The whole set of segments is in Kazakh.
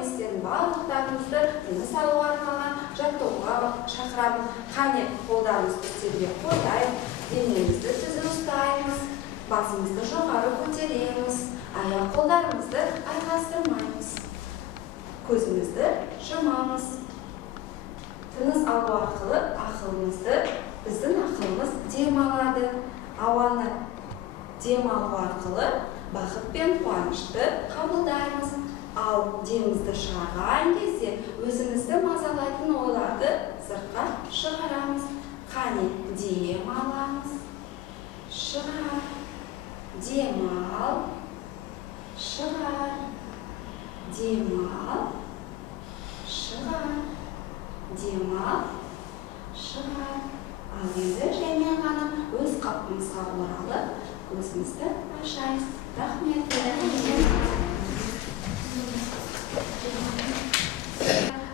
мен сіздердің барлықтарыңызды тыныс алуға арналған жаттығуға шақырамын. Қане қолдарымызды үстелге қойайық, денемізді түзу ұстаймыз, басымызды жоғары көтереміз, аяқ қолдарымызды айқастырмаймыз. Көзімізді жұмамыз. Тыныс алу арқылы біздің ақылымыз демалады. Ауаны демалу арқылы бақыт пен қуанышты қабылдаймыз. Ал демімізді шығарған кезде өзімізді мазалайтын ойларды сыртқа шығарамыз. Қане демаламыз. Шығар. Демал. Шығар. Демал. Шығар. Демал. Шығар. Ал енді жаймен ғана өз қалпымызға оралып, көзімізді ашайық. Рахмет.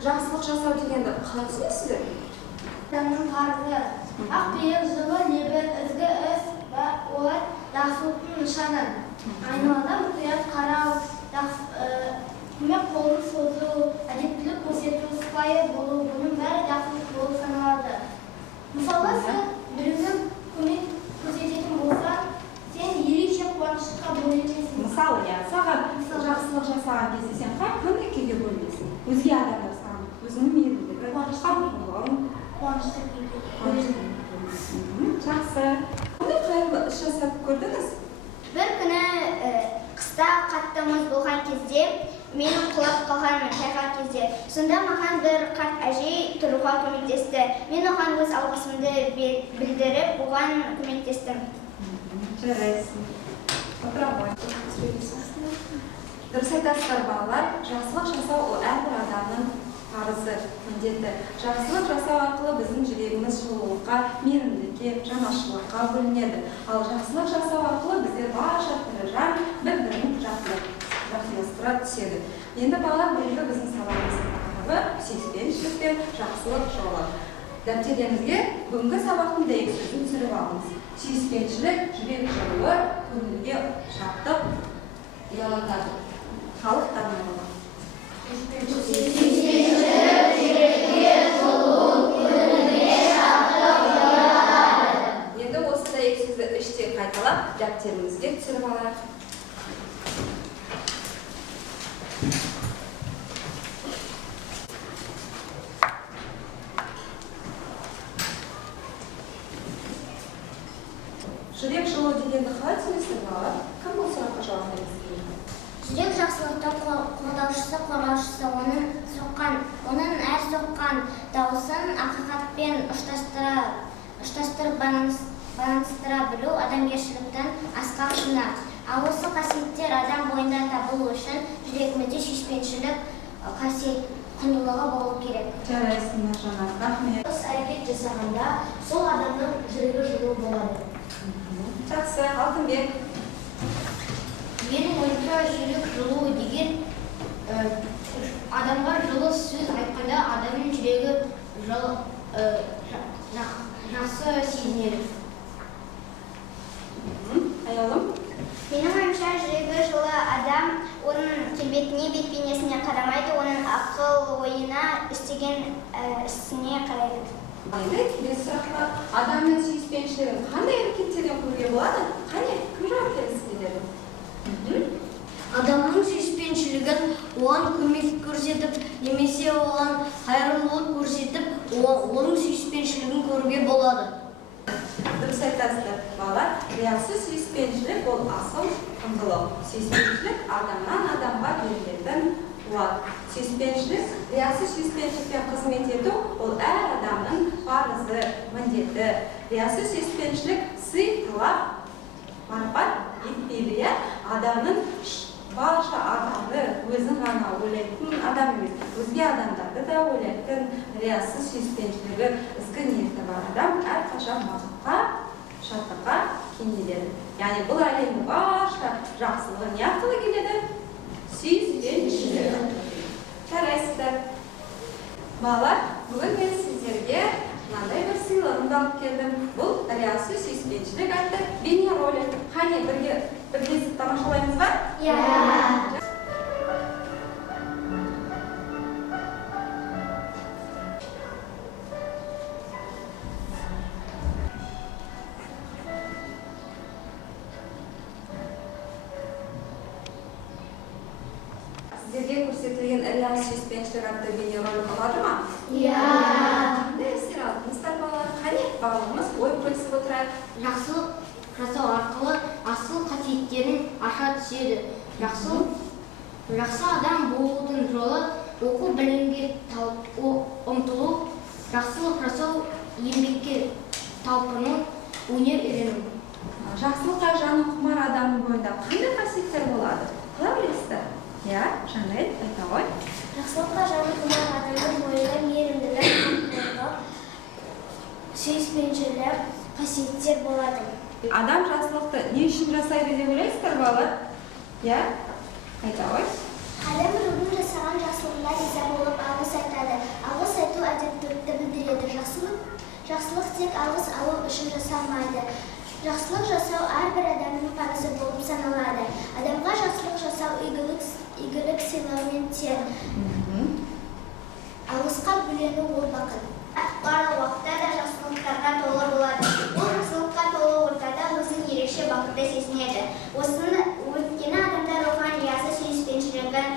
Жақсылық жасау дегенді қалай түсінесіздер? Адамның парызы, ақпейіл, жылы, лебі, ізгі іс, олар жақсылықтың нышаны. Айналада мұқият қарау, көмек қолын созу, әдептілік көрсету, сыпайы болу, бұның бәрі жақсылық болып саналады. Мысалы, сен біреуге көмек көрсететін болсаң, сен ерекше қуанышқа бөлінесің. Мысалы, саған жақсылық жасаған кезде сен қандай күйге бөлінесің? Өзге адамдар саған өзіңнің мейірімділігі, қуанышты күйге бөлінесің. Жақсы. Қандай қайырлы іс жасап көрдіңіз? Бір күні қыста қатты мұз болған кезде менің құлап қалғанмын тайғақ кезде. Сонда маған бір қарт әжей тұруға көмектесті. Мен оған өз алғысымды білдіріп, оған көмектестім. Жарайсың. Дұрыс айтасыздар балалар, жақсылық жасау ол әрбір адамның парызы, міндеті. Жақсылық жасау арқылы біздің жүрегіміз жылулыққа, мейірімділікке, жанашырлыққа бөлінеді. Ал жақсылық жасау арқылы біздер барша тірі жан бір-бірін жақындастыра түседі. Енді балалар, бүгінгі біздің сабағымыздың тақырыбы сүйіспеншілік пен жақсылық жолы. Дәптеріңізге бүгінгі сабақтың дәйек сөзін түсіріп алыңыз. Сүйіспеншілік жүрек жылуы, көңілге шаттық ұялатады. Халық танымалы. Енді осы дәйек сөзді іштен қайталап, дәптеріңізге түсіріп алайық. Жүрек жылу дегенді қалай түсінесіздер балалар? Кім бұл сұраққа жауап бересіздер? Жүрек жақсылықтың қолдаушысы, қорғаушысы, оның әр соққан дауысын ақиқатпен ұштастырып байланыстыра білу адамгершіліктің асқақ шыңы. Ал осы қасиеттер адам бойында табылу үшін жүрегімізде сүйіспеншілік құндылығы болу керек. Жарайсыңдар жанат, рахмет. Осы әрекет жасағанда сол адамның жүрегі жылу болады. Жақсы, Алтынбек. Менің ойымша жүрек жылуы деген адамға жылы сөз айтқанда адамның жүрегі жақсы сезінеді. Аялым? Менің ойымша жүрегі жылы адам оның келбетіне, бет-бейнесіне қарамайды, оның ақыл ойына, істеген ісіне қарайды. Келесі сұраққа адамның сүйіспеншілігін қандай әрекеттерден көруге болады? Қане, кім жауап берсін келеді? Адамның сүйіспеншілігін оған көмек көрсетіп, немесе оған қайырымдылық көрсетіп, оның сүйіспеншілігін көруге болады. Дұрыс айтасыздар, балалар. Риясыз сүйіспеншілік ол асыл құндылық. Сүйіспеншілік адамнан адамға берілетін қуат. Риясыз сүйіспеншілікпен қызмет ету ол әр адамның парызы, міндеті. Риясыз сүйіспеншілік сый, талап, марапат етпейді. Адамның барша адамды өзін ғана ойлайтын адам емес, өзге адамдарды да ойлайтын риясыз сүйіспеншілігі, ізгі ниеті бар адам әрқашан бақытқа, шаттыққа кенеледі. Яғни бұл әлемнің барша жақсылығы не арқылы келеді? Сүйіспеншілік. Жарайсыздар. Балалар, бүгін мен сіздерге мынандай бір сыйлығымды алып келдім. Бұл риясыз сүйіспеншілік атты бейнеролик. Қане бірге тамашалаймыз ба? риясыз сүйіспеншілік атты бейнеролик болады ма? Иә. Қандай әсер алдыңыздар балалар? Қане барлығымыз ой бөлісіп отырайық. Жақсылық жасау арқылы асыл қасиеттерін аша түседі. Жақсы адам болудың жолы оқу білімге ұмтылу, жақсылық жасау, еңбекке талпыну, өнер үйрену. Жақсылыққа жаны құмар адамның бойында қандай қасиеттер болады? Қалай білесіздер? Иә, Жанет, айта ғой. Жақсылыққа жаны құмар адамның бойында мейірімділік, қамқорлық, сүйіспеншілік қасиеттер болады. Адам жақсылықты не үшін жасайды деп ойлайсыздар балалар? Иә, айта ғой. Адам біреудің жасаған жақсылығына риза болып алғыс айтады. Алғыс айту әдептілікті білдіреді. Жақсылық тек алғыс алу үшін жасалмайды. Жақсылық жасау әрбір адамның парызы болып саналады. Адамға жақсылық жасау игілік сыйлаумен тең. Алғысқа бөлену ол бақыт. Барлық уақытта да жақсылықтарға толы болады. Бұл жақсылыққа толы ортада өзін ерекше бақытты сезінеді. Өйткені адамдар оған риясыз сүйіспеншілігін,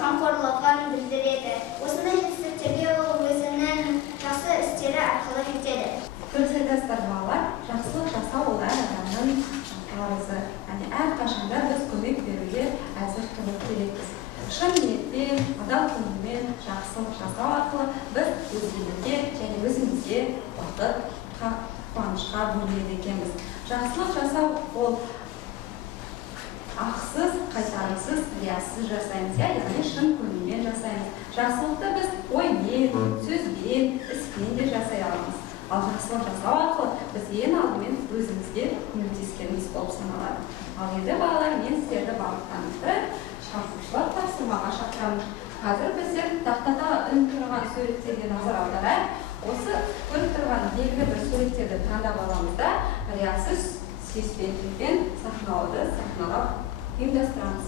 қамқорлығын білдіреді. Осындай жетістіктерге ол өзінің жақсы істері арқылы жетеді. Дұрыс айтасыздар балалар, жақсылық жасау ол әр адамның парызы. Яғни әрқашанда біз көмек беруге әзір тұрып келеміз. Шын ниетпен, адал көңілмен жақсылық жасау арқылы біз өзгелерге және өзімізге бақыт, қуанышқа бөледі екенбіз. Жақсылық жасау ол ақсыз, қайтарымсыз, риясыз жасаймыз, яғни шын көңілмен жасаймыз. Жақсылықты біз оймен, сөзбен, іспен де жасай аламыз. Ал жақсылық жасау арқылы біз ең алдымен өзімізге көмектескеніміз болып саналады. Ал енді балалар, мен сіздерді барлықтарыңызды шығармашылық тапсырмаға шақырамын. Қазір біздер тақтада ілініп тұрған суреттерге назар аударайық. Осы көріп тұрған белгілі бір суреттерді таңдап аламыз да риясыз сүйіспеншілікпен сахналап ұйымдастырамыз.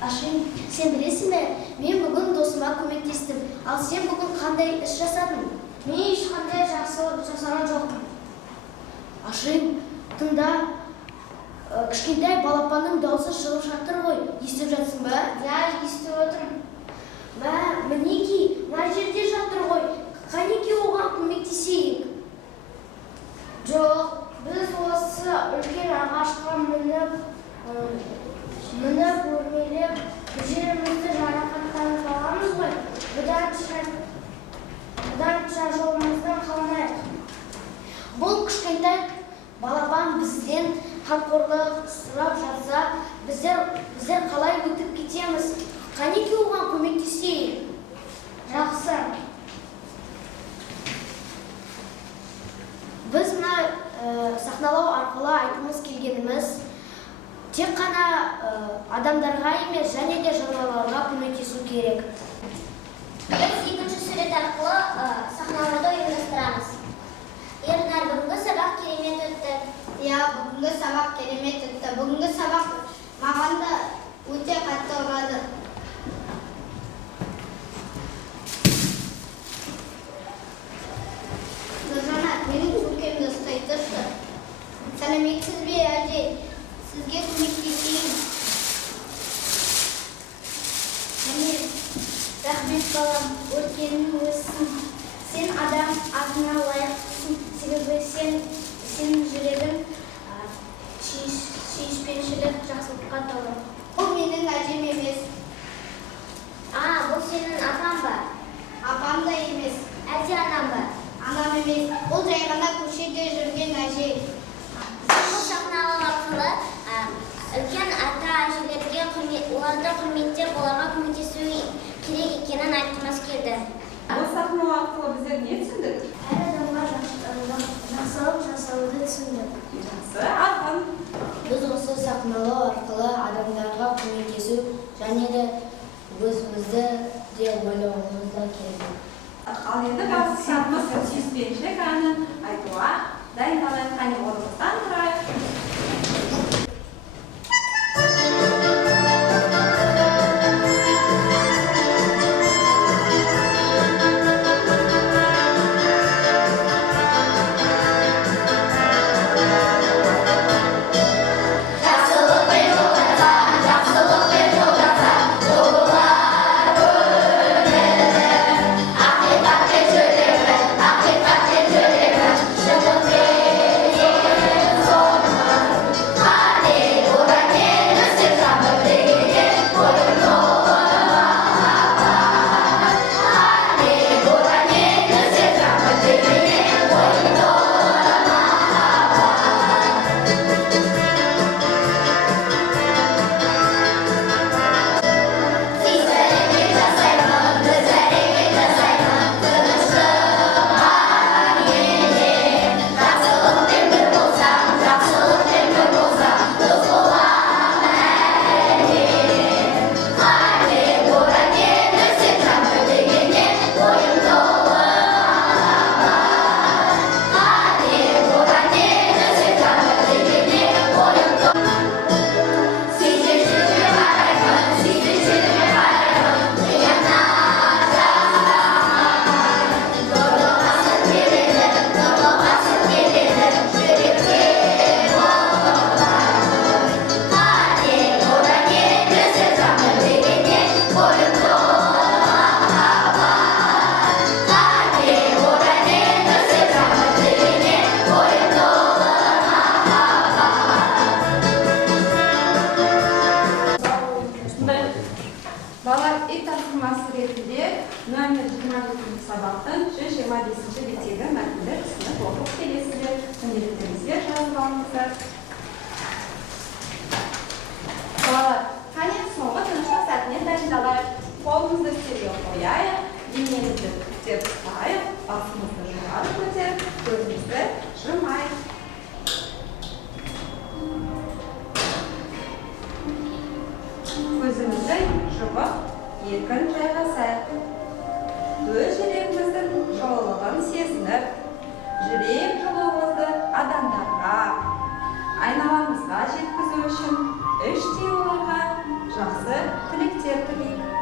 Ашин, сен білесің бе, мен бүгін досыма көмектестім. Ал сен бүгін қандай іс жасадың? Мен ешқандай жақсылық жасаған жоқпын. Ашин, тыңда, кішкентай балапанның дауысы шығып жатыр ғой. Естіп жатсың ба? Иә, естіп отырмын. Мінеки, мына жерде жатыр ғой. Қанеки оған көмектесейік? Жоқ, біз осы үлкен ағашқа мініп өрмелеп, жерімізді жарақаттанып аламыз ғой. Бұдан жолымыздан қалмайық. Бұл кішкентай балапан бізден қамқорлық сұрап жатса, біздер қалай өтіп кетеміз? Қанеки оған көмектесейік? Жақсы. Біз мына сахналау арқылы айтқымыз келгеніміз тек қана адамдарға емес, және де жануарларға көмектесу керек. Біз екінші сурет арқылы сахналауды ұйымдастырамыз. Ернар, бүгінгі сабақ керемет өтті. Иә, бүгінгі сабақ керемет өтті. Бүгінгі сабақ маған да өте қатты ұнады. Нұржанат, менің көкемді ұстай тұршы. Сәлеметсіз бе, әже? Сізге көмектесейін. Міне, рахмет балам, өркенің өссін. Сен адам атына лайықтысың, себебі сенің жүрегің сүйіспеншілік, жақсылыққа толы. Бұл менің әжем емес. Бұл сенің апаң ба? Апам да емес. Әлде анам ба? Анам емес. Бұл жай ғана көшеде жүрген әже. Бұл сахналау арқылы үлкен ата-әжелерге оларды құрметтеп, оларға көмектесу керек екенін айтқымыз келді. Бұл сахналау арқылы біздер не түсіндік? Әр адамға жақсылық жасауды түсіндік. Жақсы, Архан. Біз осы сахналау арқылы адамдарға көмектесу және де өзімізді де ойлауымызда керек. Ал енді барлықтарымыз сүйіспеншілік әнін айтуға дайындалайық. Қане орнымыздан тұрайық. ретінде номер 27 сабақтың 125 беттегі мәтінді түсініп оқып келесіздер. Күнделіктеріңізге жазып алыңыздар. Балалар, қане соңғы тыныштық сәтіне дайындалайық. Қолымызды үстелге қояйық, денемізді тіктеп ұстайық, басымызды жоғары көтеріп, көзімізді жұмайық. Көзімізді жұмып, еркін жайғасайық. Өз жүрегіміздің жылылығын сезініп, жүрек жылуымызды адамдарға, айналамызға жеткізу үшін іштей оларға жақсы тілектер тілейік.